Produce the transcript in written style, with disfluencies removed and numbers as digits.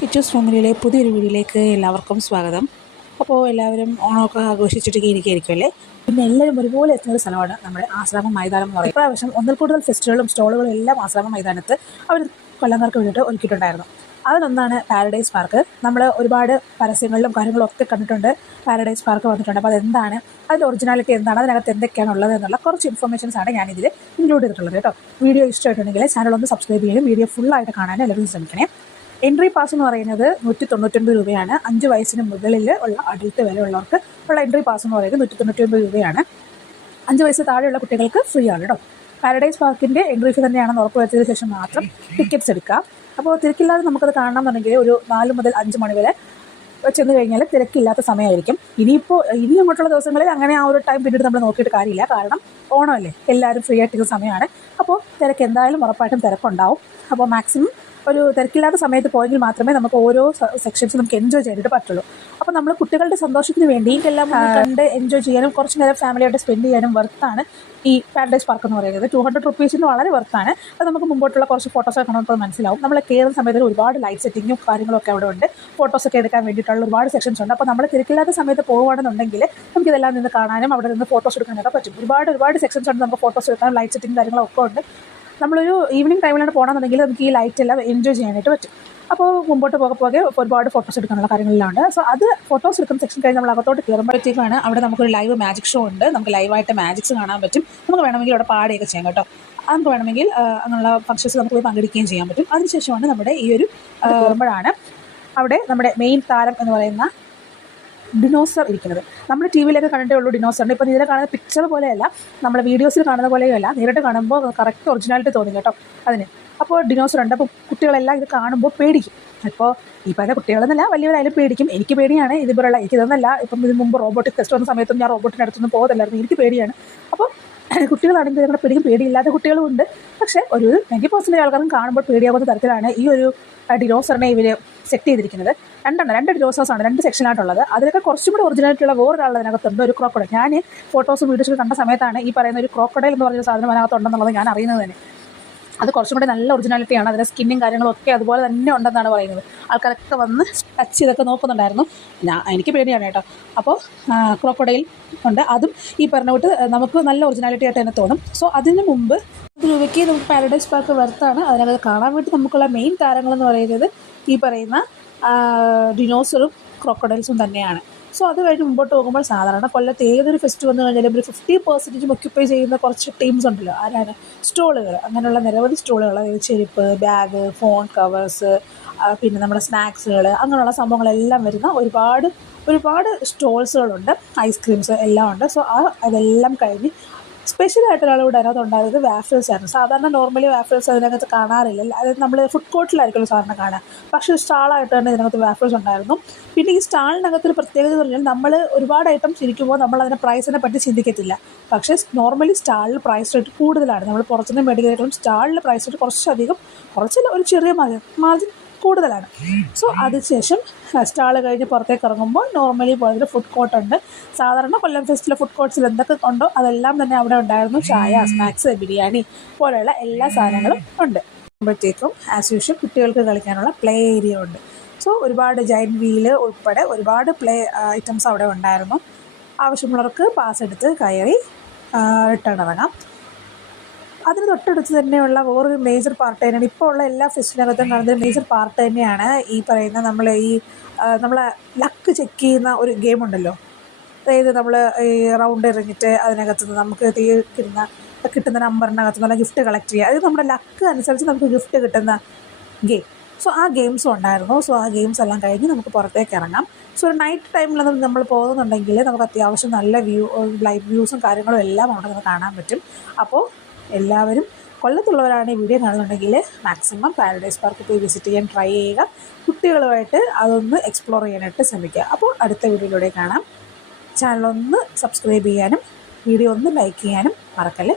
കിച്ചൂസ് ഫാമിലിയിലെ പുതിയൊരു വീഡിയോയിലേക്ക് എല്ലാവർക്കും സ്വാഗതം. അപ്പോൾ എല്ലാവരും ഓണമൊക്കെ ആഘോഷിച്ചിട്ടൊക്കെ ഇരിക്കുകയായിരിക്കും അല്ലേ. പിന്നെ എല്ലാവരും ഒരുപോലെ എത്തുന്നൊരു സ്ഥലമാണ് നമ്മുടെ ആശ്രാമം മൈതാനം എന്ന് പറയുന്നത്. ഇപ്രാവശ്യം ഒന്നിൽ കൂടുതൽ ഫെസ്റ്റിവലും സ്റ്റോളുകളും എല്ലാം ആശ്രാമം മൈതാനത്ത് അവർ കൊല്ലംകാർക്ക് വേണ്ടിയിട്ട് ഒരുക്കിയിട്ടുണ്ടായിരുന്നു. അതിലൊന്നാണ് പാരഡൈസ് പാർക്ക്. നമ്മൾ ഒരുപാട് പരസ്യങ്ങളിലും കാര്യങ്ങളും ഒക്കെ കണ്ടിട്ടുണ്ട് പാരഡൈസ് പാർക്ക് വന്നിട്ടുണ്ട്. അപ്പോൾ അതെന്താണ്, അതിൻ്റെ ഒറിജിനാലിറ്റി എന്താണ്, അതിനകത്ത് എന്തൊക്കെയാണ് ഉള്ളത് എന്നുള്ള കുറച്ച് ഇൻഫർമേഷൻസാണ് ഞാനിതിൽ ഇൻക്ലൂഡ് ചെയ്തിട്ടുള്ളത് കേട്ടോ. വീഡിയോ ഇഷ്ടമായിട്ടുണ്ടെങ്കിൽ ചാനലൊന്ന് സബ്സ്ക്രൈബ് ചെയ്യാനും വീഡിയോ ഫുള്ളായിട്ട് കാണാനും എല്ലാവരും ശ്രമിക്കണേ. എൻട്രി പാസ് എന്ന് പറയുന്നത് 199 രൂപയാണ്. 5 വയസ്സിന് മുകളിൽ ഉള്ള അഡൽട്ട് വരെ ഉള്ളവർക്ക് ഉള്ള എൻട്രി പാസ് എന്ന് പറയുന്നത് 199 രൂപയാണ്. 5 വയസ്സ് താഴെയുള്ള കുട്ടികൾക്ക് ഫ്രീ ആണ് കേട്ടോ. പാരഡൈസ് പാർക്കിൻ്റെ എൻട്രി ഫീ തന്നെയാണെന്ന് ഉറപ്പുവരുത്തിയതിനു ശേഷം മാത്രം ടിക്കറ്റ്സ് എടുക്കാം. അപ്പോൾ തിരക്കില്ലാതെ നമുക്കത് കാണണമെന്നുണ്ടെങ്കിൽ ഒരു 4 മുതൽ 5 മണി വരെ ചെന്ന് കഴിഞ്ഞാൽ തിരക്കില്ലാത്ത സമയമായിരിക്കും. ഇനി അങ്ങോട്ടുള്ള ദിവസങ്ങളിൽ അങ്ങനെ ആ ഒരു ടൈം പിന്നീട് നമ്മൾ നോക്കിയിട്ട് കാര്യമില്ല. കാരണം ഓണമല്ലേ, എല്ലാവരും ഫ്രീ ആയിട്ടിരിക്കുന്ന സമയമാണ്. അപ്പോൾ തിരക്ക് എന്തായാലും ഉറപ്പായിട്ടും തിരക്കുണ്ടാവും. അപ്പോൾ മാക്സിമം ഒരു തിരക്കില്ലാത്ത സമയത്ത് പോയെങ്കിൽ മാത്രമേ നമുക്ക് ഓരോ സെക്ഷൻസ് നമുക്ക് എൻജോയ് ചെയ്യാനായിട്ട് പറ്റുള്ളൂ. അപ്പോൾ നമ്മൾ കുട്ടികളുടെ സന്തോഷത്തിന് വേണ്ടി എല്ലാം കണ്ട് എൻജോയ് ചെയ്യാനും കുറച്ച് നേരം ഫാമിലിയായിട്ട് സ്പെൻഡ് ചെയ്യാനും വർത്താണ് ഈ പാരഡൈസ് പാർക്ക് എന്ന് പറയുന്നത്. 200 റുപ്പീസിന് വളരെ വർത്താണ്. അത് നമുക്ക് മുമ്പോട്ടുള്ള കുറച്ച് ഫോട്ടോസൊക്കെ കാണുമ്പോൾ മനസ്സിലാവും. നമ്മൾ കയറുന്ന സമയത്ത് ഒരുപാട് ലൈറ്റ് സെറ്റിങ്ങും കാര്യങ്ങളൊക്കെ അവിടെ ഉണ്ട്. ഫോട്ടോസൊക്കെ എടുക്കാൻ വേണ്ടിയിട്ടുള്ള ഒരുപാട് സെക്ഷൻസ് ഉണ്ട്. അപ്പോൾ നമ്മൾ തിരക്കില്ലാത്ത സമയത്ത് പോകുകയാണെന്നുണ്ടെങ്കിൽ നമുക്കിതെല്ലാം നിന്ന് കാണാനും അവിടെ നിന്ന് ഫോട്ടോസ് എടുക്കാനൊക്കെ പറ്റും. ഒരുപാട് സെക്ഷൻസ് ഉണ്ട്. നമുക്ക് ഫോട്ടോസ് എടുക്കാനും ലൈറ്റ് സെറ്റിംഗ് കാര്യങ്ങളൊക്കെ ഉണ്ട്. നമ്മളൊരു ഈവനിങ് ടൈമിലാണ് പോകണമെന്നുണ്ടെങ്കിൽ നമുക്ക് ഈ ലൈറ്റ് എല്ലാം എൻജോയ് ചെയ്യാനായിട്ട് പറ്റും. അപ്പോൾ മുമ്പോട്ട് പോകെ ഒരുപാട് ഫോട്ടോസ് എടുക്കാനുള്ള കാര്യങ്ങളിലാണ്. സോ അത് ഫോട്ടോസ് എടുക്കുന്ന സെക്ഷൻ കഴിഞ്ഞ് നമ്മൾ അകത്തോട്ട് കയറുമ്പോഴത്തേക്കാണ് അവിടെ നമുക്കൊരു ലൈവ് മാജിക് ഷോ ഉണ്ട്. നമുക്ക് ലൈവായിട്ട് മാജിക്സ് കാണാൻ പറ്റും. നമുക്ക് വേണമെങ്കിൽ അവിടെ പാടുകയൊക്കെ ചെയ്യാം കേട്ടോ. നമുക്ക് വേണമെങ്കിൽ അങ്ങനെയുള്ള ഫംഗ്ഷൻസ് നമുക്ക് പോയി പങ്കെടുക്കുകയും ചെയ്യാൻ പറ്റും. അതിനുശേഷമാണ് നമ്മുടെ ഈ ഒരു കയറുമ്പോഴാണ് അവിടെ നമ്മുടെ മെയിൻ താരം എന്ന് പറയുന്ന ഡിനോസർ ഇരിക്കുന്നത്. നമ്മൾ ടി വിയിലൊക്കെ കണ്ടിട്ടേ ഉള്ളൂ ഡിനോസറിൻ്റെ. ഇപ്പോൾ ഇതിൽ കാണുന്ന പിക്ചർ പോലെയല്ല, നമ്മൾ വീഡിയോസിൽ കാണുന്ന പോലെയല്ല, നേരിട്ട് കാണുമ്പോൾ കറക്റ്റ് ഒറിജിനാലിറ്റി തോന്നും കേട്ടോ അതിന്. അപ്പോൾ ഡിനോസർ ഉണ്ട്. അപ്പോൾ കുട്ടികളെല്ലാം ഇത് കാണുമ്പോൾ പേടിക്കും. ഇപ്പോൾ ഈ പറയുന്ന കുട്ടികളെന്നല്ല വലിയവരായാലും പേടിക്കും. എനിക്ക് പേടിയാണ്. ഇതുപോലുള്ള എനിക്കിതൊന്നല്ല. ഇപ്പം ഇതിന് മുമ്പ് റോബോട്ടിക് ടെസ്റ്റ് വന്ന സമയത്തും ഞാൻ റോബോട്ടിൻ്റെ അടുത്തൊന്നും പോകത്തില്ലായിരുന്നു. എനിക്ക് പേടിയാണ്. അപ്പോൾ കുട്ടികളാണെങ്കിൽ ഇതിനെ പേടിക്കും. പേടിയില്ലാത്ത കുട്ടികളും ഉണ്ട്. പക്ഷേ ഒരു 90% ആൾക്കാരും കാണുമ്പോൾ പേടിയാകുന്ന തരത്തിലാണ് ഈ ഒരു ഡിനോസറിനെ ഇവർ സെറ്റ് ചെയ്തിരിക്കുന്നത്. 2 ഡിനോസേഴ്സാണ് 2 സെക്ഷനായിട്ടുള്ളത്. അതിലൊക്കെ കുറച്ചും കൂടി ഒറിജിനാലിറ്റിയുള്ള വേറൊരാൾ അതിനകത്തുണ്ട്, ഒരു ക്രോക്കഡൈൽ. ഞാൻ ഫോട്ടോസും വീഡിയോസും കണ്ട സമയത്താണ് ഈ പറയുന്ന ഒരു ക്രോക്കഡൈൽ എന്ന് പറഞ്ഞ സാധനം അതിനകത്തുണ്ടെന്നുള്ളത് ഞാൻ അറിയുന്നത് തന്നെ. അത് കുറച്ചും കൂടി നല്ല ഒറിജിനാലിറ്റിയാണ്. അതിൻ്റെ സ്കിന്നും കാര്യങ്ങളൊക്കെ അതുപോലെ തന്നെ ഉണ്ടെന്നാണ് പറയുന്നത്. ആൾക്കാരൊക്കെ വന്ന് ടച്ച് ചെയ്തൊക്കെ നോക്കുന്നുണ്ടായിരുന്നു. എനിക്ക് പേടിയാണ് കേട്ടോ. അപ്പോൾ ക്രോക്കഡൈൽ ഉണ്ട്. അതും ഈ പറഞ്ഞ തൊട്ട് നമുക്ക് നല്ല ഒറിജിനാലിറ്റി ആയിട്ട് തന്നെ തോന്നും. സോ അതിന് മുമ്പ് രൂപയ്ക്ക് നമുക്ക് പാരഡൈസ് പാർക്ക് വർത്താണ്. അതിനകത്ത് കാണാൻ വേണ്ടി നമുക്കുള്ള മെയിൻ താരങ്ങളെന്ന് പറയുന്നത് ഈ പറയുന്ന ഡിനോസറും ക്രോക്കഡൈൽസും തന്നെയാണ്. സോ അത് കഴിഞ്ഞ് മുമ്പോട്ട് പോകുമ്പോൾ സാധാരണ കൊല്ലത്ത് ഏതൊരു ഫെസ്റ്റ് വന്നു കഴിഞ്ഞാലും ഒരു 50% ഒക്യുപ്പൈ ചെയ്യുന്ന കുറച്ച് ടീംസ് ഉണ്ടല്ലോ. ആരാണ്? സ്റ്റോളുകൾ. അങ്ങനെയുള്ള നിരവധി സ്റ്റോളുകൾ, അതായത് ചെരുപ്പ്, ബാഗ്, ഫോൺ കവേഴ്സ്, പിന്നെ നമ്മുടെ സ്നാക്സുകൾ, അങ്ങനെയുള്ള സംഭവങ്ങളെല്ലാം വരുന്ന ഒരുപാട് സ്റ്റോൾസുകളുണ്ട്. ഐസ്ക്രീംസ് എല്ലാം ഉണ്ട്. സോ അതെല്ലാം കഴിഞ്ഞ് സ്പെഷ്യലായിട്ട് ഒരാളിവിടെ അതിനകത്ത് ഉണ്ടായത് വാഫിൾസ് ആയിരുന്നു. സാധാരണ നോർമലി വാഫിൾസ് അതിനകത്ത് കാണാറില്ല. അതായത് നമ്മൾ ഫുഡ് കോർട്ടിലായിരിക്കുമല്ലോ സാധാരണ കാണാൻ. പക്ഷേ സ്റ്റാളായിട്ട് തന്നെ ഇതിനകത്ത് വാഫിൾസ് ഉണ്ടായിരുന്നു. പിന്നെ ഈ സ്റ്റാളിനകത്തൊരു പ്രത്യേകത എന്ന് പറഞ്ഞാൽ നമ്മൾ ഒരുപാട് ഐറ്റംസ് ഇരിക്കുമ്പോൾ നമ്മൾ അതിൻ്റെ പ്രൈസിനെ പറ്റി ചിന്തിക്കത്തില്ല. പക്ഷേ നോർമലി സ്റ്റാളിൽ പ്രൈസ് റേറ്റ് കൂടുതലാണ്. നമ്മൾ പുറത്തുനിന്ന് മേടിക്കുന്നതിലും സ്റ്റാളിൽ പ്രൈസ് റേറ്റ് കുറച്ചല്ല, ഒരു ചെറിയ മാർജിൻ കൂടുതലാണ്. സോ അതിനുശേഷം സ്റ്റാൾ കഴിഞ്ഞ് പുറത്തേക്ക് ഇറങ്ങുമ്പോൾ നോർമലി പോയതിൽ ഫുഡ് കോർട്ടുണ്ട്. സാധാരണ കൊല്ലം ഫെസ്റ്റിലെ ഫുഡ് കോർട്ട്സിൽ എന്തൊക്കെ ഉണ്ടോ അതെല്ലാം തന്നെ അവിടെ ഉണ്ടായിരുന്നു. ചായ, സ്നാക്സ്, ബിരിയാണി പോലെയുള്ള എല്ലാ സാധനങ്ങളും ഉണ്ട്. ആകുമ്പോഴത്തേക്കും ആസ് യൂഷ്വൽ കുട്ടികൾക്ക് കളിക്കാനുള്ള പ്ലേ ഏരിയ ഉണ്ട്. സോ ഒരുപാട് ജയൻറ്റ് വീല് ഉൾപ്പെടെ ഒരുപാട് പ്ലേ ഐറ്റംസ് അവിടെ ഉണ്ടായിരുന്നു. ആവശ്യമുള്ളവർക്ക് പാസ് എടുത്ത് കയറി റിട്ടേൺ ഇറങ്ങാം. അതിന് തൊട്ടടുത്ത് തന്നെയുള്ള വേറൊരു മേജർ പാർട്ട് തന്നെയാണ് ഇപ്പോൾ ഉള്ള എല്ലാ ഫെസ്റ്റിനകത്തും കാണുന്ന മേജർ പാർട്ട് തന്നെയാണ് ഈ പറയുന്ന നമ്മളെ ലക്ക് ചെക്ക് ചെയ്യുന്ന ഒരു ഗെയിം ഉണ്ടല്ലോ. അതായത് നമ്മൾ ഈ റൗണ്ട് എറിഞ്ഞിട്ട് അതിനകത്ത് നിന്ന് നമുക്ക് കിട്ടുന്ന നമ്പറിനകത്ത് നല്ല ഗിഫ്റ്റ് കളക്ട് ചെയ്യുക. അത് നമ്മുടെ ലക്ക് അനുസരിച്ച് നമുക്ക് ഗിഫ്റ്റ് കിട്ടുന്ന ഗെയിം. സോ ആ ഗെയിംസും ഉണ്ടായിരുന്നു. സോ ആ ഗെയിംസ് എല്ലാം കഴിഞ്ഞ് നമുക്ക് പുറത്തേക്ക് ഇറങ്ങാം. സോ ഒരു നൈറ്റ് ടൈമിലൊന്നും നമ്മൾ പോകുന്നുണ്ടെങ്കിൽ നമുക്ക് അത്യാവശ്യം നല്ല ലൈറ്റ് വ്യൂസും കാര്യങ്ങളും എല്ലാം അവിടെ നിന്ന് കാണാൻ പറ്റും. അപ്പോൾ എല്ലാവരും കൊല്ലത്തുള്ളവരാണ് ഈ വീഡിയോ കാണുന്നുണ്ടെങ്കിൽ മാക്സിമം പാരഡൈസ് പാർക്ക് പോയി വിസിറ്റ് ചെയ്യാൻ ട്രൈ ചെയ്യുക. കുട്ടികളുമായിട്ട് അതൊന്ന് എക്സ്പ്ലോർ ചെയ്യാനായിട്ട് ശ്രമിക്കുക. അപ്പോൾ അടുത്ത വീഡിയോയിലൂടെ കാണാം. ചാനലൊന്ന് സബ്സ്ക്രൈബ് ചെയ്യാനും വീഡിയോ ഒന്ന് ലൈക്ക് ചെയ്യാനും മറക്കല്ലേ.